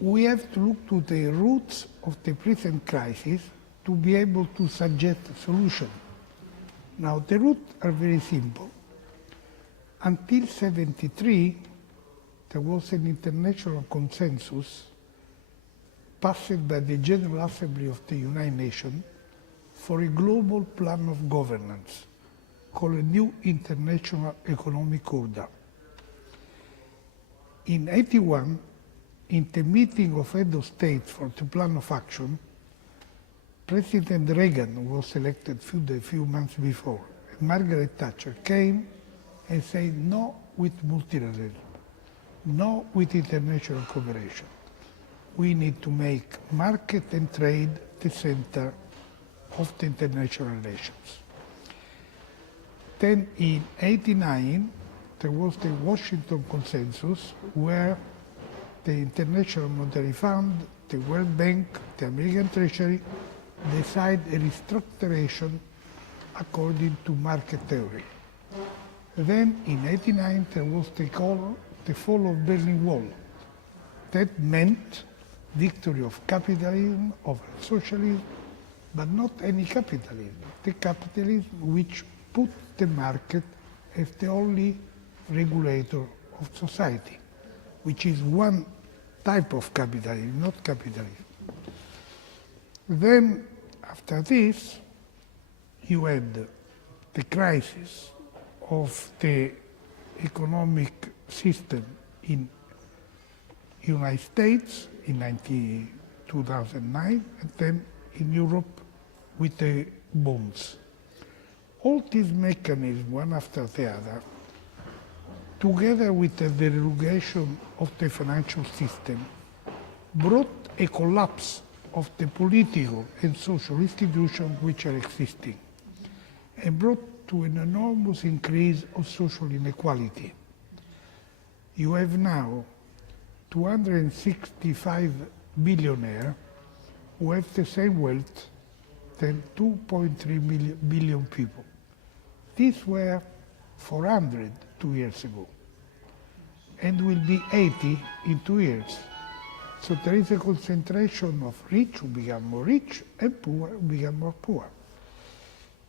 we have to look to the roots of the present crisis to be able to suggest a solution. Now, the roots are very simple. Until 1973, there was an international consensus passed by the General Assembly of the United Nations for a global plan of governance called a new international economic order. In 1981, in the meeting of head of state for the plan of action, President Reagan was elected a few months before. And Margaret Thatcher came and said no with multilateralism, no with international cooperation. We need to make market and trade the center of the international relations. Then in 1989, there was the Washington Consensus, where the International Monetary Fund, the World Bank, the American Treasury decide a restructuration according to market theory. Then in 1989, there was the fall of Berlin Wall. That meant victory of capitalism over socialism, but not any capitalism. The capitalism which put the market as the only regulator of society, which is one type of capitalism, not capitalism. Then, after this, you had the crisis of the economic system in United States in 2009, and then in Europe with the bonds. All these mechanisms, one after the other, together with the deregulation of the financial system, brought a collapse of the political and social institutions which are existing, and brought to an enormous increase of social inequality. You have now 265 billionaires who have the same wealth than 2.3 billion people. These were 400 2 years ago, and will be 80 in 2 years. So there is a concentration of rich who become more rich and poor who become more poor.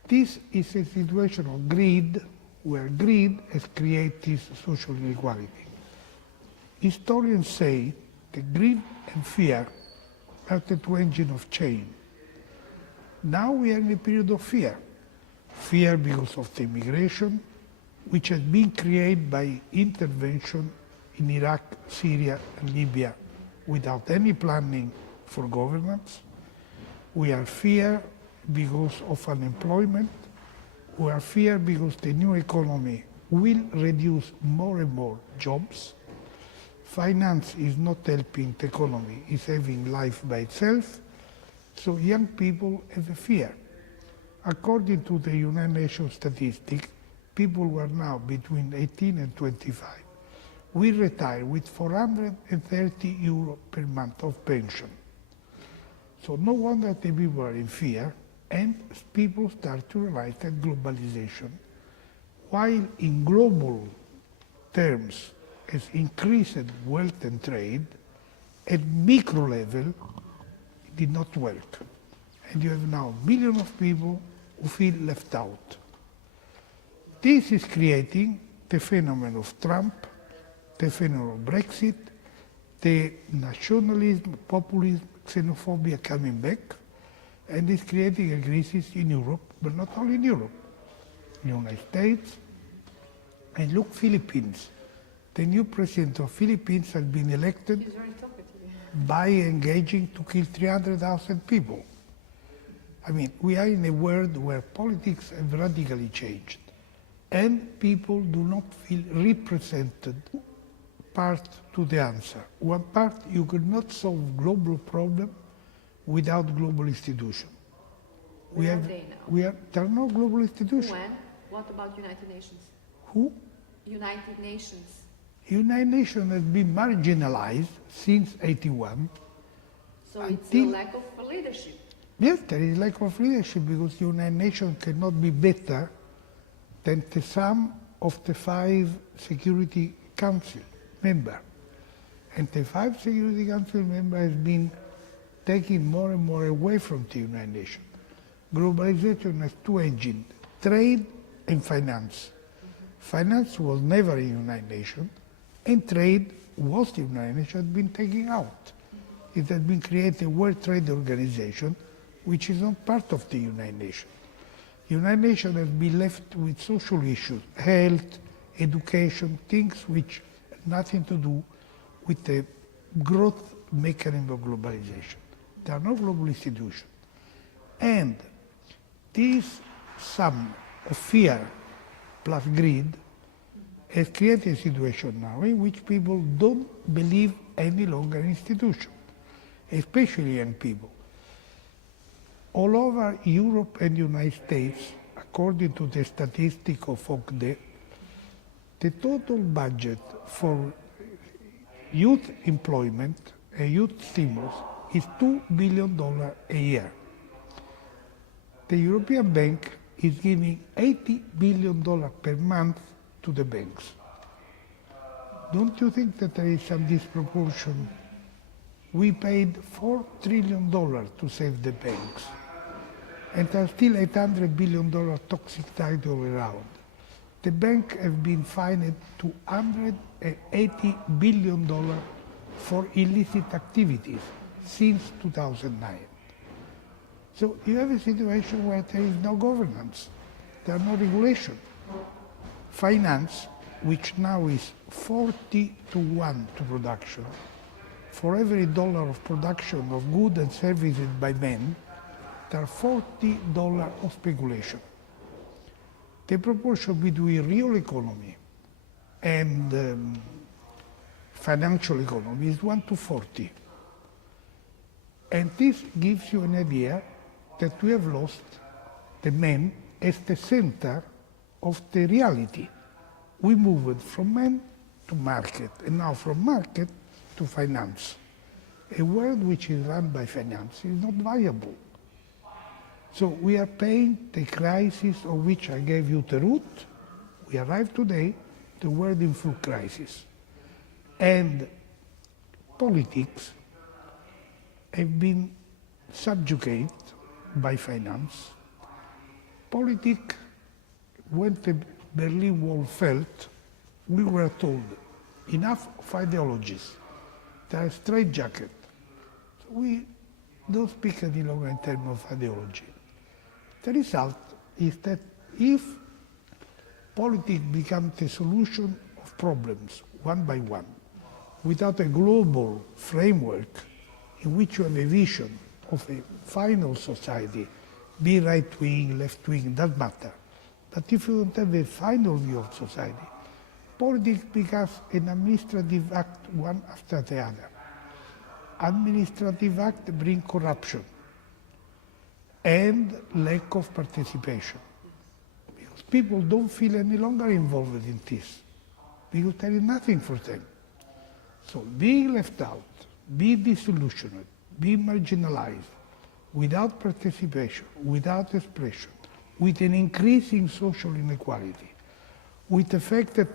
This is a situation of greed, where greed has created this social inequality. Historians say that greed and fear are the two engines of change. Now we are in a period of fear. Fear because of the immigration, which has been created by intervention in Iraq, Syria, and Libya without any planning for governance. We are fear because of unemployment. We are fear because the new economy will reduce more and more jobs. Finance is not helping the economy, it's having life by itself. So young people have a fear. According to the United Nations statistics, people who are now between 18 and 25 will retire with 430 euro per month of pension. So no wonder the people are in fear, and people start to realize that globalization, while in global terms has increased wealth and trade, at micro level it did not work. And you have now millions of people who feel left out. This is creating the phenomenon of Trump, the phenomenon of Brexit, the nationalism, populism, xenophobia coming back, and is creating a crisis in Europe, but not only in Europe, in the United States. And look, Philippines. The new president of Philippines has been elected by engaging to kill 300,000 people. I mean, we are in a world where politics have radically changed, and people do not feel represented part to the answer. One part, you could not solve global problem without global institution. There are no global institutions. When? What about United Nations? Who? United Nations. United Nations has been marginalized since 1981. So it's a lack of leadership. Yes, there is lack of leadership because the United Nations cannot be better than the sum of the 5 Security Council members. And the five Security Council members has been taking more and more away from the United Nations. Globalization has two engines, trade and finance. Finance was never in the United Nations, and trade was the United Nations had been taken out. It has been created a World Trade Organization, which is not part of the United Nations. The United Nations has been left with social issues, health, education, things which have nothing to do with the growth mechanism of globalization. There are no global institutions. And this sum of fear plus greed has created a situation now in which people don't believe any longer in institutions, especially young people. All over Europe and the United States, according to the statistic of OCDE, the total budget for youth employment and youth stimulus is $2 billion a year. The European Bank is giving $80 billion per month to the banks. Don't you think that there is some disproportion? We paid $4 trillion to save the banks, and there are still $800 billion toxic title around. The bank has been fined $280 billion for illicit activities since 2009. So you have a situation where there is no governance, there are no regulation. Finance, which now is 40 to 1 to production, for every dollar of production of goods and services by men, there are $40 of speculation. The proportion between real economy and financial economy is 1 to 40. And this gives you an idea that we have lost the man as the center of the reality. We moved from man to market, and now from market to finance. A world which is run by finance is not viable. So we are paying the crisis of which I gave you the root. We arrived today, the world in full crisis. And politics have been subjugated by finance. Politics, when the Berlin Wall fell, we were told, enough of ideologies. There are straitjacket. So we don't speak any longer in terms of ideology. The result is that if politics becomes the solution of problems one by one, without a global framework in which you have a vision of a final society, be right-wing, left-wing, doesn't matter. But if you don't have a final view of society, politics becomes an administrative act one after the other. Administrative acts bring corruption and lack of participation. Because people don't feel any longer involved in this, because there is nothing for them. So being left out, being disillusioned, being marginalized, without participation, without expression, with an increasing social inequality, with the fact that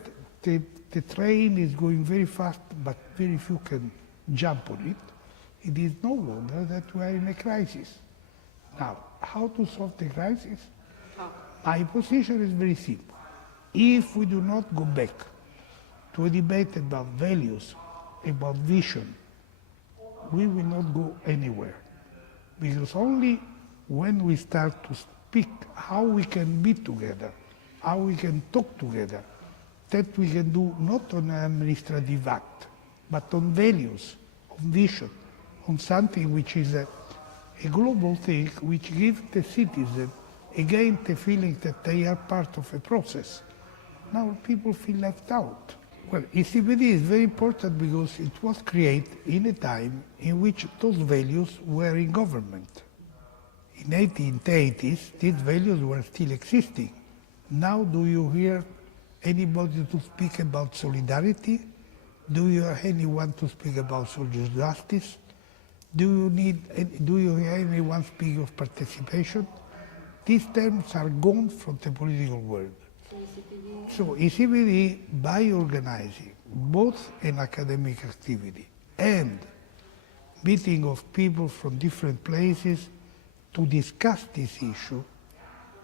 the train is going very fast but very few can jump on it, it is no wonder that we are in a crisis. Now, how to solve the crisis? My position is very simple. If we do not go back to a debate about values, about vision, we will not go anywhere. Because only when we start to speak how we can be together, how we can talk together, that we can do not on an administrative act, but on values, on vision, on something which is a global thing which gives the citizen again the feeling that they are part of a process. Now people feel left out. Well, ECPD is very important because it was created in a time in which those values were in government. In the 1880s, these values were still existing. Now do you hear anybody to speak about solidarity? Do you hear anyone to speak about social justice? Do you hear anyone speak of participation? These terms are gone from the political world. So ECPD, by organizing both an academic activity and meeting of people from different places to discuss this issue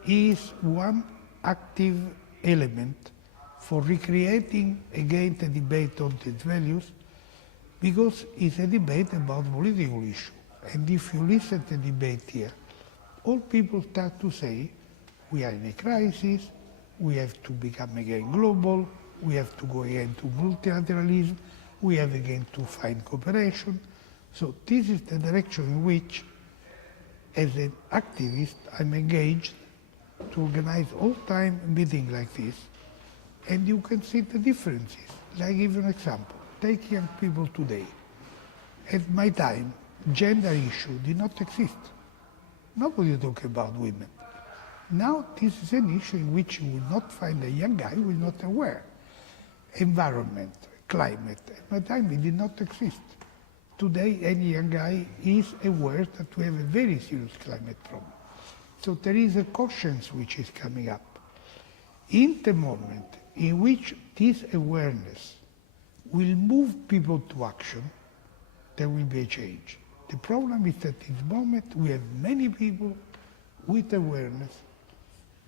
is one active element for recreating again the debate on these values, because it's a debate about political issue. And if you listen to the debate here, all people start to say, we are in a crisis, we have to become again global, we have to go again to multilateralism, we have again to find cooperation. So this is the direction in which, as an activist, I'm engaged to organize all time meetings like this, and you can see the differences. Like, give you an example. Take young people today. At my time, gender issue did not exist. Nobody talk about women. Now this is an issue in which you will not find a young guy who is not aware. Environment, climate. At my time it did not exist. Today any young guy is aware that we have a very serious climate problem. So there is a conscience which is coming up. In the moment in which this awareness will move people to action, there will be a change. The problem is that at this moment we have many people with awareness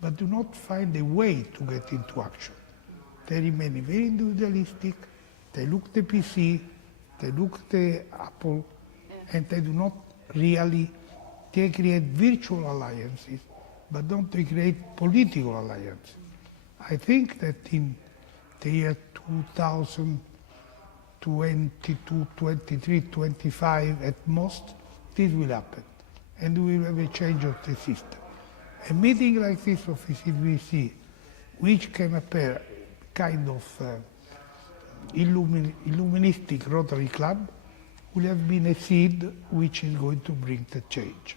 but do not find a way to get into action. They remain very individualistic, they look the PC, they look the Apple, and they do not really, they create virtual alliances, but don't they create political alliances. I think that in the year 2022, 23, 25 at most, this will happen, and we will have a change of the system. A meeting like this of ECPD, which can appear kind of illuministic Rotary Club, will have been a seed which is going to bring the change.